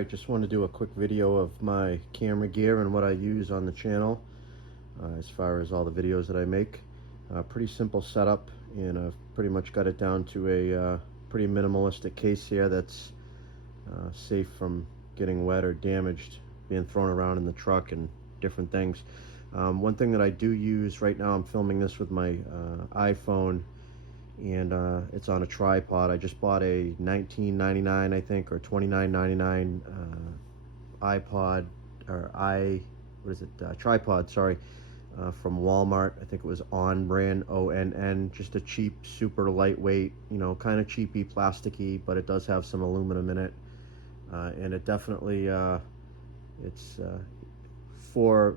Alright, just want to do a quick video of my camera gear and what I use on the channel as far as all the videos that I make. Pretty simple setup, and I've pretty much got it down to a pretty minimalistic case here that's safe from getting wet or damaged, being thrown around in the truck and different things. One thing that I do use right now, I'm filming this with my iPhone, and it's on a tripod. I just bought a $19.99 I think, or $29.99 iPod, or tripod, sorry, from Walmart. I think it was On Brand, ONN, just a cheap, super lightweight, you know, kind of cheapy, plasticky, but it does have some aluminum in it, and it definitely it's for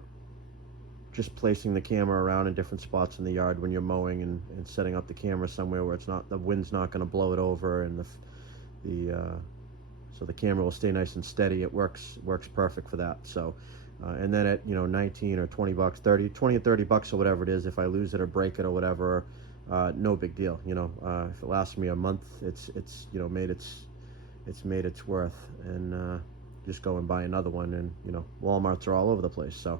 just placing the camera around in different spots in the yard when you're mowing, and setting up the camera somewhere where it's not, the wind's not going to blow it over, and so the camera will stay nice and steady. It works perfect for that. So and then at, you know, 19 or 20 bucks, 20 or 30 bucks or whatever it is, if I lose it or break it or whatever, no big deal, you know. If it lasts me a month, it's you know, made its worth, and just go and buy another one. And you know, Walmarts are all over the place. So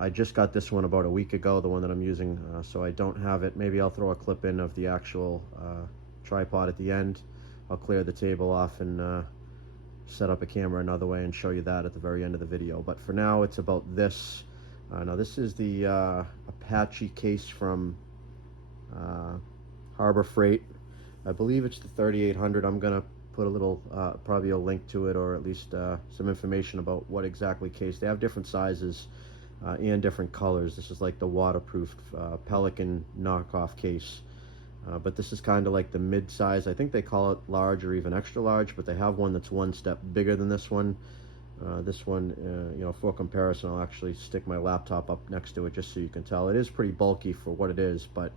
I just got this one about a week ago, the one that I'm using, so I don't have it. Maybe I'll throw a clip in of the actual tripod at the end. I'll clear the table off and set up a camera another way and show you that at the very end of the video. But for now, it's about this. Now this is the Apache case from Harbor Freight. I believe it's the 3800. I'm gonna put a little, probably a link to it, or at least some information about what exactly case. They have different sizes and different colors. This is like the waterproof Pelican knockoff case, but this is kind of like the mid-size. I think they call it large or even extra large, but they have one that's one step bigger than this one. This one, you know, for comparison, I'll actually stick my laptop up next to it just so you can tell. It is pretty bulky for what it is, but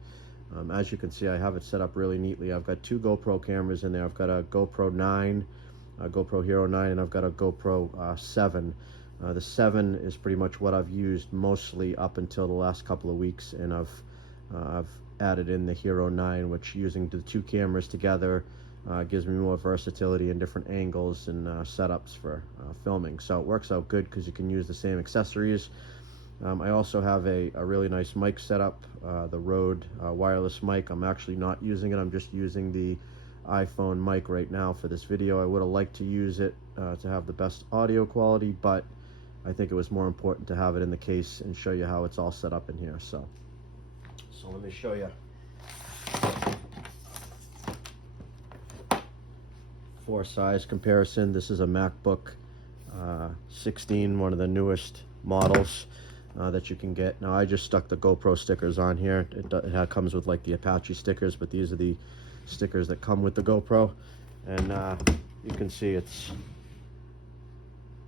as you can see, I have it set up really neatly. I've got two GoPro cameras in there. I've got a GoPro 9, a GoPro Hero 9, and I've got a GoPro 7. The 7 is pretty much what I've used mostly up until the last couple of weeks, and I've added in the Hero 9, which, using the two cameras together, gives me more versatility in different angles and setups for filming. So it works out good because you can use the same accessories. I also have a really nice mic setup, the Rode wireless mic. I'm actually not using it. I'm just using the iPhone mic right now for this video. I would have liked to use it to have the best audio quality, but I think it was more important to have it in the case and show you how it's all set up in here. So let me show you. For size comparison, this is a MacBook 16, one of the newest models that you can get. Now I just stuck the GoPro stickers on here. It comes with like the Apache stickers, but these are the stickers that come with the GoPro, and you can see it's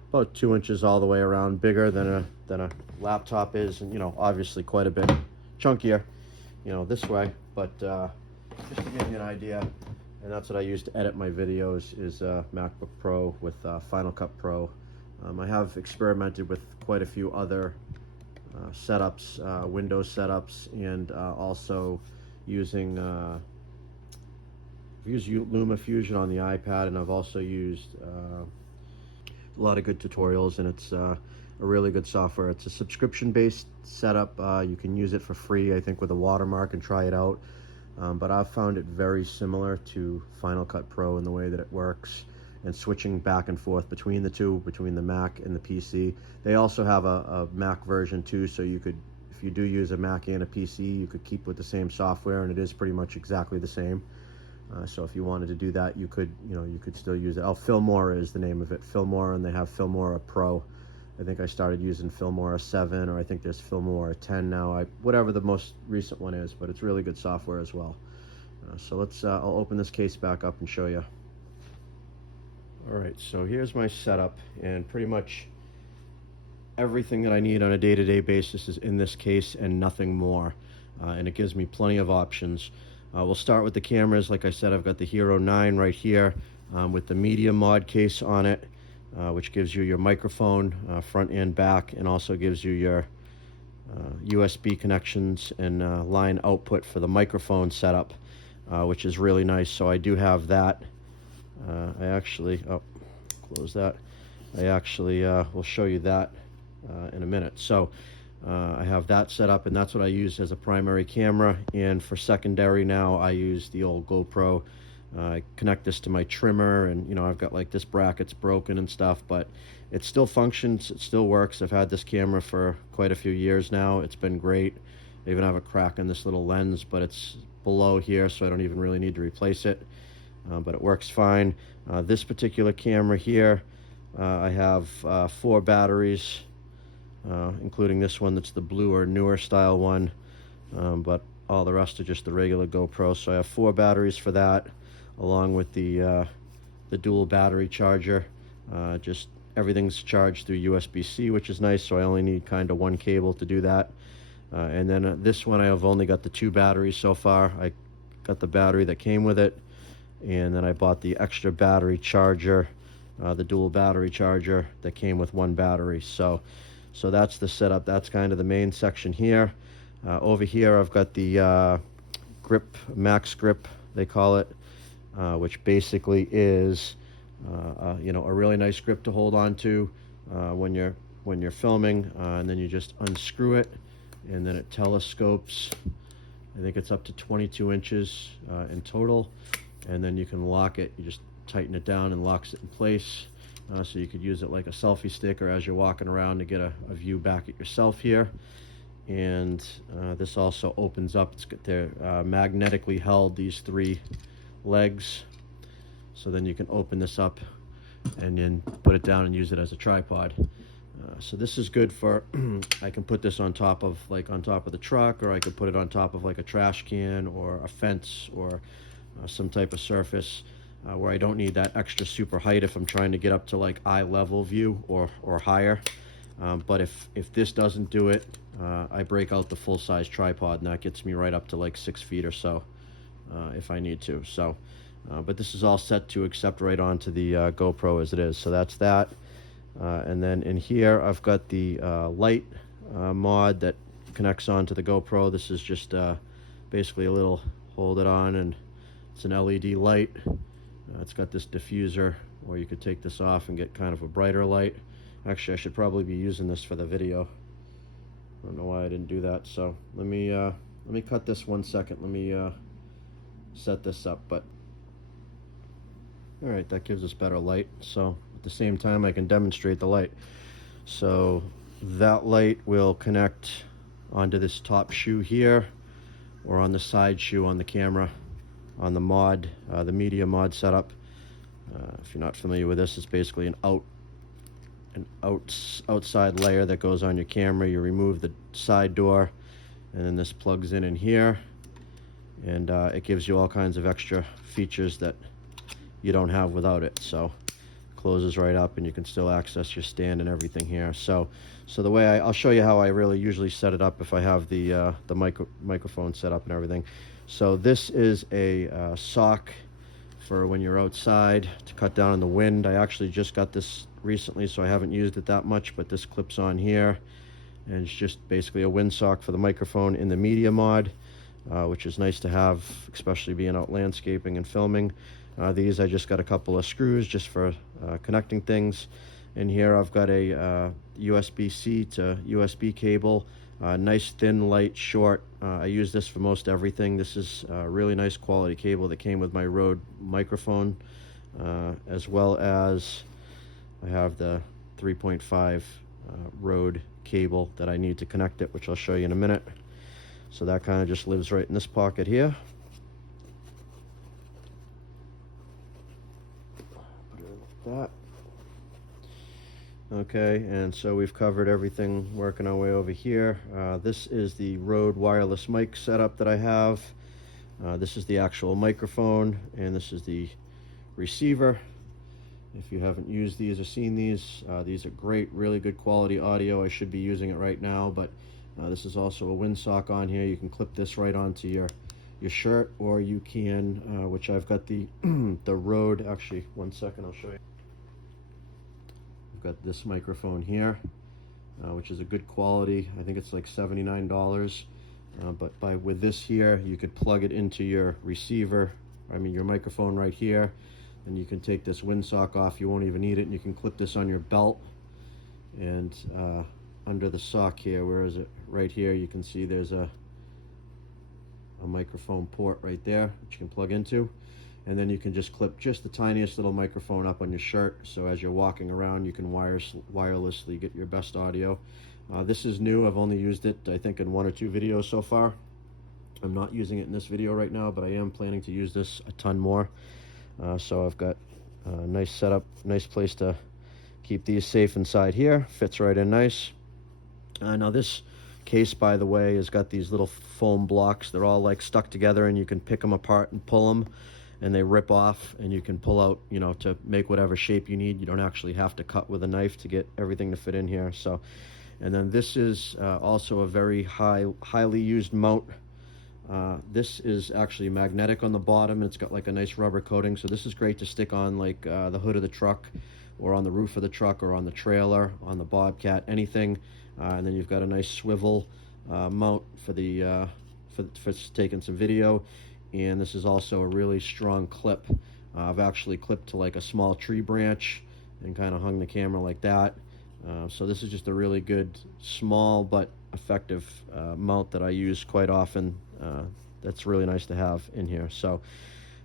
about 2 inches all the way around, bigger than a laptop is, and you know, obviously quite a bit chunkier, you know, this way. But just to give you an idea, and that's what I use to edit my videos, is MacBook Pro with Final Cut Pro. I have experimented with quite a few other setups, Windows setups, and also using I've used LumaFusion on the iPad, and I've also used a lot of good tutorials, and it's a really good software. It's a subscription-based setup. You can use it for free, I think, with a watermark, and try it out. But I've found it very similar to Final Cut Pro in the way that it works, and switching back and forth between the two, between the Mac and the PC. They also have a Mac version too, so you could, if you do use a Mac and a PC, you could keep with the same software, and it is pretty much exactly the same. So if you wanted to do that, you could, you know, you could still use it. Filmora is the name of it, Filmora, and they have Filmora Pro. I think I started using Filmora 7, or I think there's Filmora 10 now. Whatever the most recent one is, but it's really good software as well. So let's, I'll open this case back up and show you. All right, so here's my setup, and pretty much everything that I need on a day-to-day basis is in this case and nothing more. And it gives me plenty of options. We'll start with the cameras. Like I said, I've got the Hero 9 right here with the media mod case on it, which gives you your microphone front and back, and also gives you your USB connections and line output for the microphone setup, which is really nice. So I do have that. I actually, close that. I actually will show you that in a minute. So I have that set up, and that's what I use as a primary camera. And for secondary now, I use the old GoPro. I connect this to my trimmer, and you know, I've got like this bracket's broken and stuff, but it still functions, it still works. I've had this camera for quite a few years now. It's been great. I even have a crack in this little lens, but it's below here, so I don't even really need to replace it. But it works fine. This particular camera here, I have 4 batteries, including this one that's the blue or newer style one, but all the rest are just the regular GoPro. So I have 4 batteries for that, along with the dual battery charger. Just everything's charged through USB-C, which is nice, so I only need kind of 1 cable to do that. And then this one, I have only got the 2 batteries so far. I got the battery that came with it, and then I bought the extra battery charger, the dual battery charger that came with 1 battery. So that's the setup. That's kind of the main section here. Over here, I've got the grip, max grip, they call it, which basically is you know, a really nice grip to hold on to when you're filming, and then you just unscrew it, and then it telescopes. I think it's up to 22 inches in total, and then you can lock it. You just tighten it down and locks it in place, so you could use it like a selfie stick or as you're walking around to get a view back at yourself here. And this also opens up. It's got they're magnetically held, these 3 legs, so then you can open this up and then put it down and use it as a tripod. So this is good for I can put this on top of the truck, or I could put it on top of like a trash can or a fence or some type of surface where I don't need that extra super height if I'm trying to get up to like eye level view or higher. But if this doesn't do it, I break out the full-size tripod, and that gets me right up to like 6 feet or so if I need to. So but this is all set to accept right onto the GoPro as it is. So that's that. And then in here, I've got the light mod that connects onto the GoPro. This is just basically a little hold it on, and it's an LED light. It's got this diffuser, or you could take this off and get kind of a brighter light. Actually, I should probably be using this for the video. I don't know why I didn't do that. So let me cut this 1 second. Let me set this up. But all right, that gives us better light. So at the same time, I can demonstrate the light. So that light will connect onto this top shoe here, or on the side shoe on the camera, on the mod, the media mod setup. If you're not familiar with this, it's basically an outside layer that goes on your camera. You remove the side door, and then this plugs in here, and it gives you all kinds of extra features that you don't have without it. So closes right up, and you can still access your stand and everything here. So the way I'll show you how I really usually set it up if I have the microphone set up and everything. So this is a sock for when you're outside to cut down on the wind. I actually just got this recently, so I haven't used it that much, but this clips on here, and it's just basically a windsock for the microphone in the media mod, which is nice to have, especially being out landscaping and filming. These, I just got a couple of screws just for connecting things. And here I've got a USB-C to USB cable, nice thin, light, short. I use this for most everything. This is a really nice quality cable that came with my Rode microphone, as well as I have the 3.5 Rode cable that I need to connect it, which I'll show you in a minute. So that kind of just lives right in this pocket here. Put it like that. Okay, and so we've covered everything, working our way over here. This is the Rode wireless mic setup that I have. This is the actual microphone, and this is the receiver. If you haven't used these or seen these are great, really good quality audio. I should be using it right now, but this is also a windsock on here. You can clip this right onto your shirt, or you can, which I've got the the Rode. Actually, 1 second, I'll show you. I've got this microphone here, which is a good quality. I think it's like $79. But with this here, you could plug it into your receiver. I mean, your microphone right here. and you can take this windsock off. You won't even need it, and you can clip this on your belt. And under the sock here, where is it? Right here, you can see there's a microphone port right there, which you can plug into. And then you can just clip just the tiniest little microphone up on your shirt, so as you're walking around you can wirelessly get your best audio. This is new. I've only used it I think in 1 or 2 videos so far. I'm not using it in this video right now, but I am planning to use this a ton more. So I've got a nice setup, nice place to keep these safe inside here. Fits right in nice. Now this case, by the way, has got these little foam blocks. They're all like stuck together, and you can pick them apart and pull them, and they rip off, and you can pull out, you know, to make whatever shape you need. You don't actually have to cut with a knife to get everything to fit in here. So, and then this is also a very highly used mount. This is actually magnetic on the bottom. It's got like a nice rubber coating, so this is great to stick on like the hood of the truck, or on the roof of the truck, or on the trailer, on the Bobcat, anything. And then you've got a nice swivel mount for the for taking some video. And this is also a really strong clip. I've actually clipped to like a small tree branch and kind of hung the camera like that. So this is just a really good, small but effective mount that I use quite often. That's really nice to have in here. So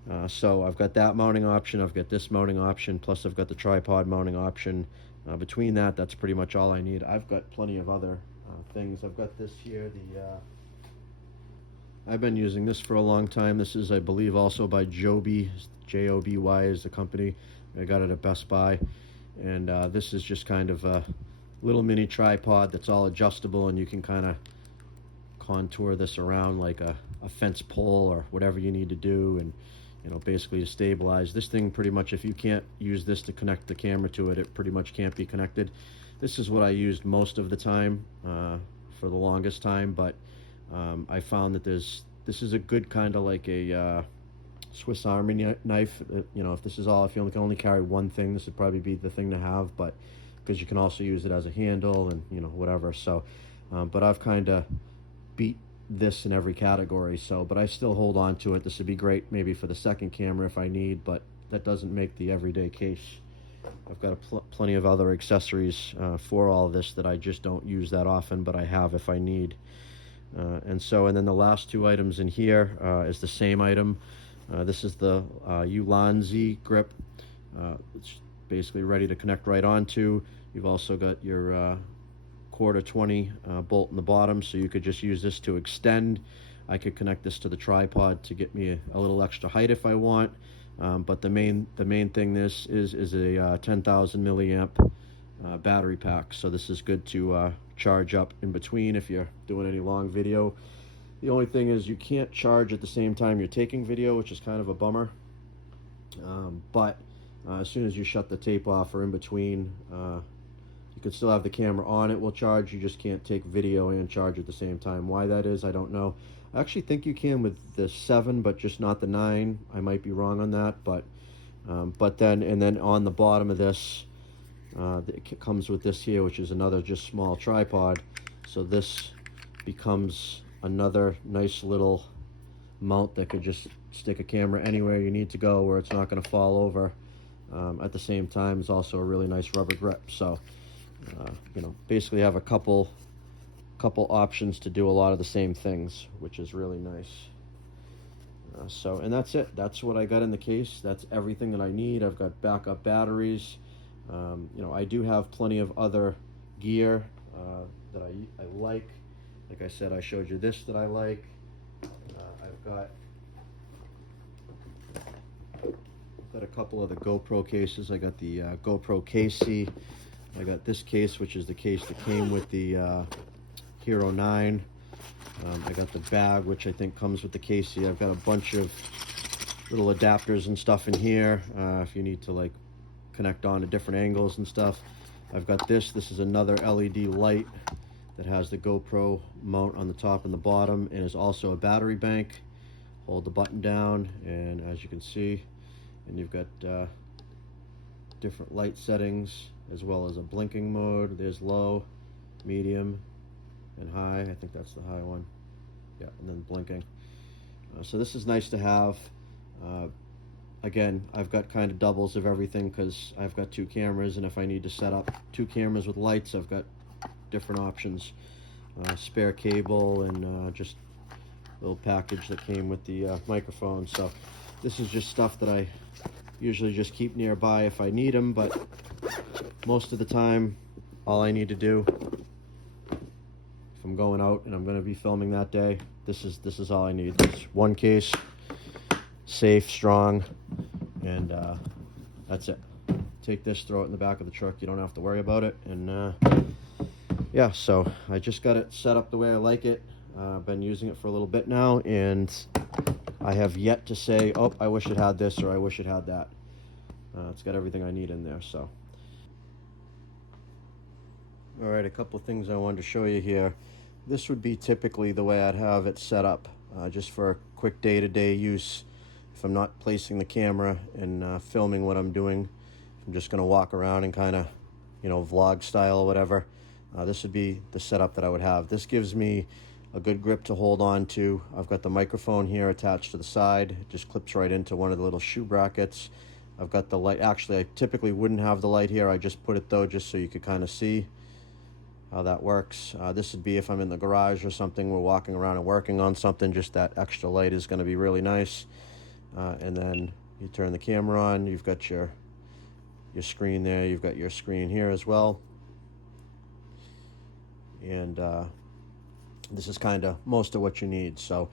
I've got that mounting option, I've got this mounting option, plus I've got the tripod mounting option. Between that's pretty much all I need. I've got plenty of other things. I've got this here, I've been using this for a long time. This is, I believe, also by Joby. Joby is the company. I got it at Best Buy. And this is just kind of a little mini tripod that's all adjustable, and you can kind of contour this around like a fence pole or whatever you need to do, and you know, basically to stabilize this thing. Pretty much, if you can't use this to connect the camera to it, it pretty much can't be connected. This is what I used most of the time, for the longest time, but I found that this is a good kind of like a Swiss Army knife. You know, if you can only carry one thing, this would probably be the thing to have, but because you can also use it as a handle and, you know, whatever. So but I've kind of beat this in every category, so, but I still hold on to it. This would be great maybe for the second camera if I need, but that doesn't make the everyday case. I've got plenty of other accessories for all of this that I just don't use that often, but I have if I need. And then the last 2 items in here is the same item. This is the Ulanzi grip. It's basically ready to connect right onto. You've also got your quarter 20 bolt in the bottom, so you could just use this to extend. I could connect this to the tripod to get me a little extra height if I want. But the main thing this is a 10,000 milliamp battery pack. So this is good to charge up in between if you're doing any long video. The only thing is you can't charge at the same time you're taking video, which is kind of a bummer. But as soon as you shut the tape off or in between, you can still have the camera on. It will charge. You just can't take video and charge at the same time. Why that is, I don't know. I actually think you can with the 7, but just not the 9. I might be wrong on that, but then on the bottom of this, it comes with this here, which is another just small tripod. So this becomes another nice little mount that could just stick a camera anywhere you need to go, where it's not going to fall over. At the same time, it's also a really nice rubber grip. So you know, basically have a couple options to do a lot of the same things, which is really nice. And that's it. That's what I got in the case. That's everything that I need. I've got backup batteries. You know, I do have plenty of other gear that I like. Like I said, I showed you this that I like. I've got a couple of the GoPro cases. I got the GoPro KC. I got this case, which is the case that came with the Hero 9. I got the bag, which I think comes with the KC. I've got a bunch of little adapters and stuff in here if you need to like connect on to different angles and stuff. I've got this. This is another LED light that has the GoPro mount on the top and the bottom, and is also a battery bank. Hold the button down, and as you can see, and you've got different light settings, as well as a blinking mode. There's low, medium, and high. I think that's the high one. Yeah, and then blinking. So this is nice to have. again, I've got kind of doubles of everything because I've got 2 cameras, and if I need to set up 2 cameras with lights, I've got different options. Spare cable, and just a little package that came with the microphone. So this is just stuff that I usually just keep nearby if I need them, but most of the time, all I need to do, if I'm going out and I'm going to be filming that day, this is all I need. This one case, safe, strong, and that's it. Take this, throw it in the back of the truck. You don't have to worry about it. And yeah, so I just got it set up the way I like it. I've been using it for a little bit now, and I have yet to say, oh, I wish it had this or I wish it had that. It's got everything I need in there. So all right, a couple of things I wanted to show you here. This would be typically the way I'd have it set up, just for quick day-to-day use. If I'm not placing the camera and filming what I'm doing, I'm just going to walk around and kind of, vlog style or whatever. This would be the setup that I would have. This gives me a good grip to hold on to. I've got the microphone here attached to the side. It just clips right into one of the little shoe brackets. I've got the light. Actually, I typically wouldn't have the light here. I just put it though, just so you could kind of see how that works. This would be if I'm in the garage or something, we're walking around and working on something, just that extra light is going to be really nice. And then you turn the camera on, you've got your screen there, you've got your screen here as well. And this is kind of most of what you need. So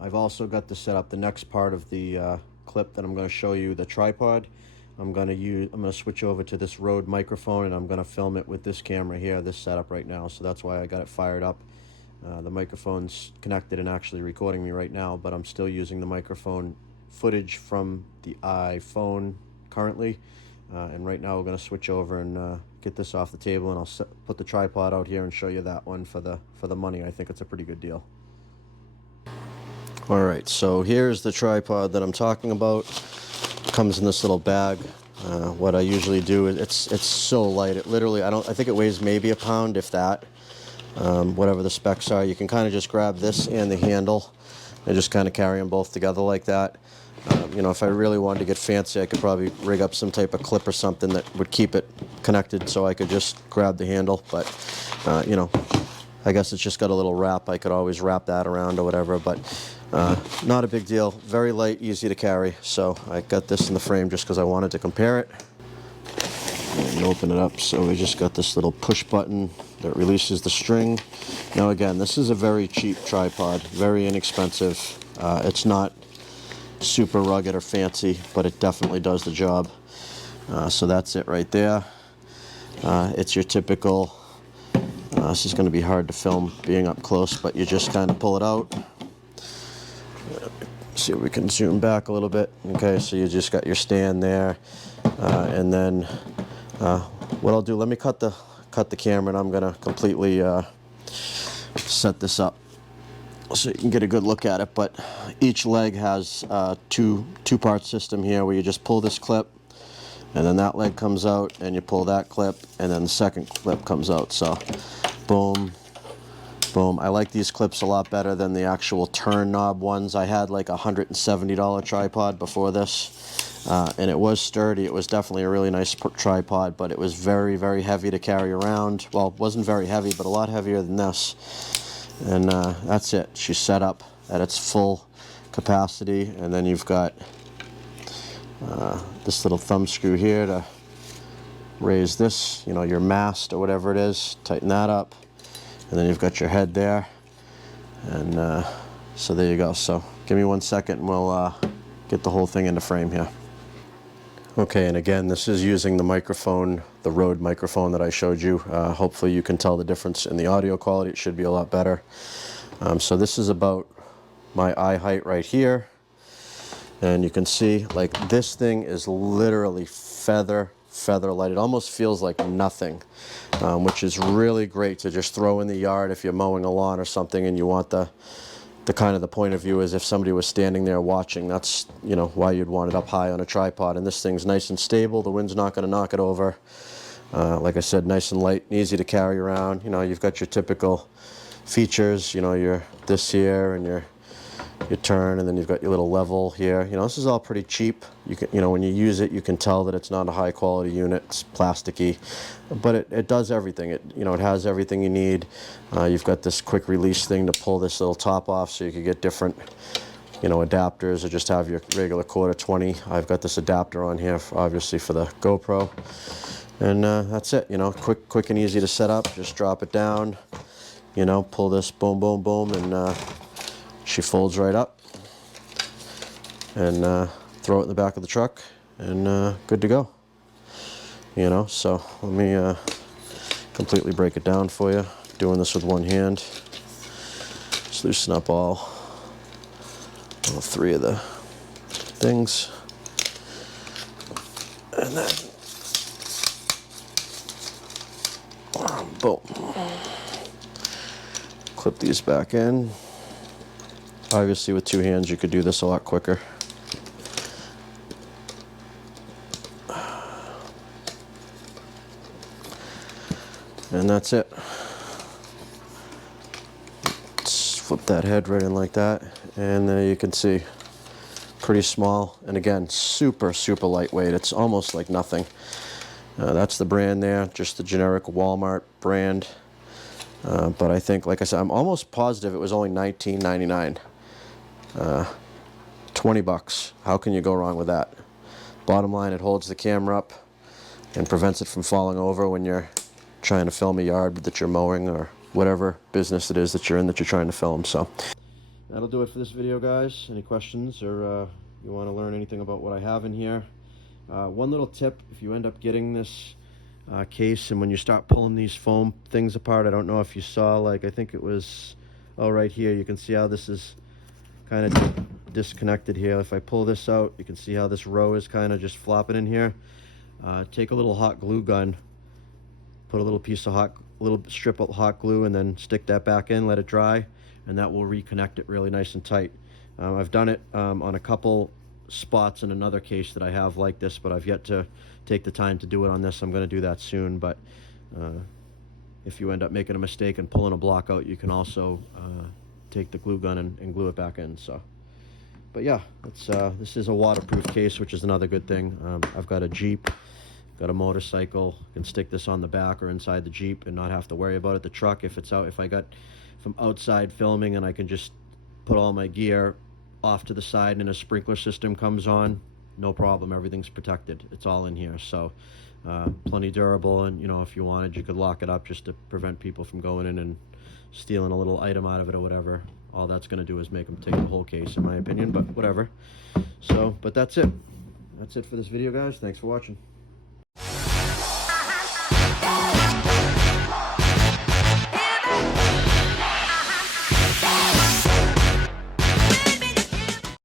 I've also got to set up the next part of the clip that I'm going to show you, the tripod. I'm going to switch over to this Rode microphone, and I'm going to film it with this camera here, this setup right now. So that's why I got it fired up. The microphone's connected and actually recording me right now, but I'm still using the microphone footage from the iPhone currently. And right now we're going to switch over and get this off the table, and I'll put the tripod out here and show you that one for the money. I think it's a pretty good deal. All right, so here's the tripod that I'm talking about. It comes in this little bag. What I usually do is it's so light. It literally, I think it weighs maybe a pound, if that. Whatever the specs are, you can kind of just grab this and the handle and just kind of carry them both together like that. If I really wanted to get fancy, I could probably rig up some type of clip or something that would keep it connected so I could just grab the handle. But, I guess it's just got a little wrap. I could always wrap that around or whatever, but not a big deal. Very light, easy to carry. So I got this in the frame just because I wanted to compare it. And open it up. So we just got this little push button that releases the string. Now again, this is a very cheap tripod, very inexpensive. It's not super rugged or fancy, but it definitely does the job. So that's it right there. It's your typical, this is going to be hard to film being up close, but you just kind of pull it out. See if we can zoom back a little bit. Okay, so you just got your stand there, and then what I'll do, let me cut the camera, and I'm going to completely set this up so you can get a good look at it. But each leg has a two-part system here where you just pull this clip, and then that leg comes out, and you pull that clip, and then the second clip comes out. So boom, boom. I like these clips a lot better than the actual turn knob ones. I had like a $170 tripod before this, and it was sturdy. It was definitely a really nice tripod, but it was very, very heavy to carry around. Well, it wasn't very heavy, but a lot heavier than this. And that's it. She's set up at its full capacity, and then you've got this little thumb screw here to raise this, your mast or whatever it is, tighten that up, and then you've got your head there, and so there you go. So give me 1 second and we'll get the whole thing into frame here. Okay, and again, this is using the microphone, the Rode microphone that I showed you. Hopefully you can tell the difference in the audio quality. It should be a lot better. So this is about my eye height right here. And you can see, like, this thing is literally feather light. It almost feels like nothing, which is really great to just throw in the yard if you're mowing a lawn or something and you want the kind of the point of view as if somebody was standing there watching. That's, why you'd want it up high on a tripod. And this thing's nice and stable. The wind's not going to knock it over. Like I said, nice and light and easy to carry around. You've got your typical features, your this here and your you turn, and then you've got your little level here. You know, this is all pretty cheap. You can, you know, when you use it, you can tell that it's not a high quality unit. It's plasticky, but it does everything. It, you know, it has everything you need. You've got this quick release thing to pull this little top off, so you could get different, you know, adapters, or just have your regular quarter 20. I've got this adapter on here, obviously for the GoPro, and that's it. You know, quick and easy to set up. Just drop it down. You know, pull this, boom, boom, boom, and she folds right up, and throw it in the back of the truck, and good to go. You know, so let me completely break it down for you. Doing this with one hand. Just loosen up all 3 of the things, and then boom. Clip these back in. Obviously with 2 hands you could do this a lot quicker. And that's it. Just flip that head right in like that, and there you can see, pretty small, and again, super lightweight. It's almost like nothing. That's the brand there, just the generic Walmart brand. But I think, like I said, I'm almost positive it was only $19.99. 20 bucks. How can you go wrong with that? Bottom line, it holds the camera up and prevents it from falling over when you're trying to film a yard that you're mowing, or whatever business it is that you're in that you're trying to film. So that'll do it for this video, guys. Any questions, or you want to learn anything about what I have in here? One little tip: if you end up getting this case, and when you start pulling these foam things apart, I don't know if you saw, like, I think it was, oh, right here, you can see how this is kind of disconnected here. If I pull this out, you can see how this row is kind of just flopping in here. Take a little hot glue gun, put a little little strip of hot glue, and then stick that back in, let it dry, and that will reconnect it really nice and tight. I've done it on a couple spots in another case that I have like this, but I've yet to take the time to do it on this. I'm going to do that soon. But if you end up making a mistake and pulling a block out, you can also take the glue gun and glue it back in. So, but yeah, this is a waterproof case, which is another good thing. I've got a Jeep, got a motorcycle. I can stick this on the back or inside the Jeep and not have to worry about it. The truck, if I'm outside filming, and I can just put all my gear off to the side and a sprinkler system comes on, no problem. Everything's protected. It's all in here. So plenty durable, and you know, if you wanted, you could lock it up just to prevent people from going in and stealing a little item out of it or whatever. All that's going to do is make them take the whole case, in my opinion, but whatever. So, but that's it for this video, guys. Thanks for watching.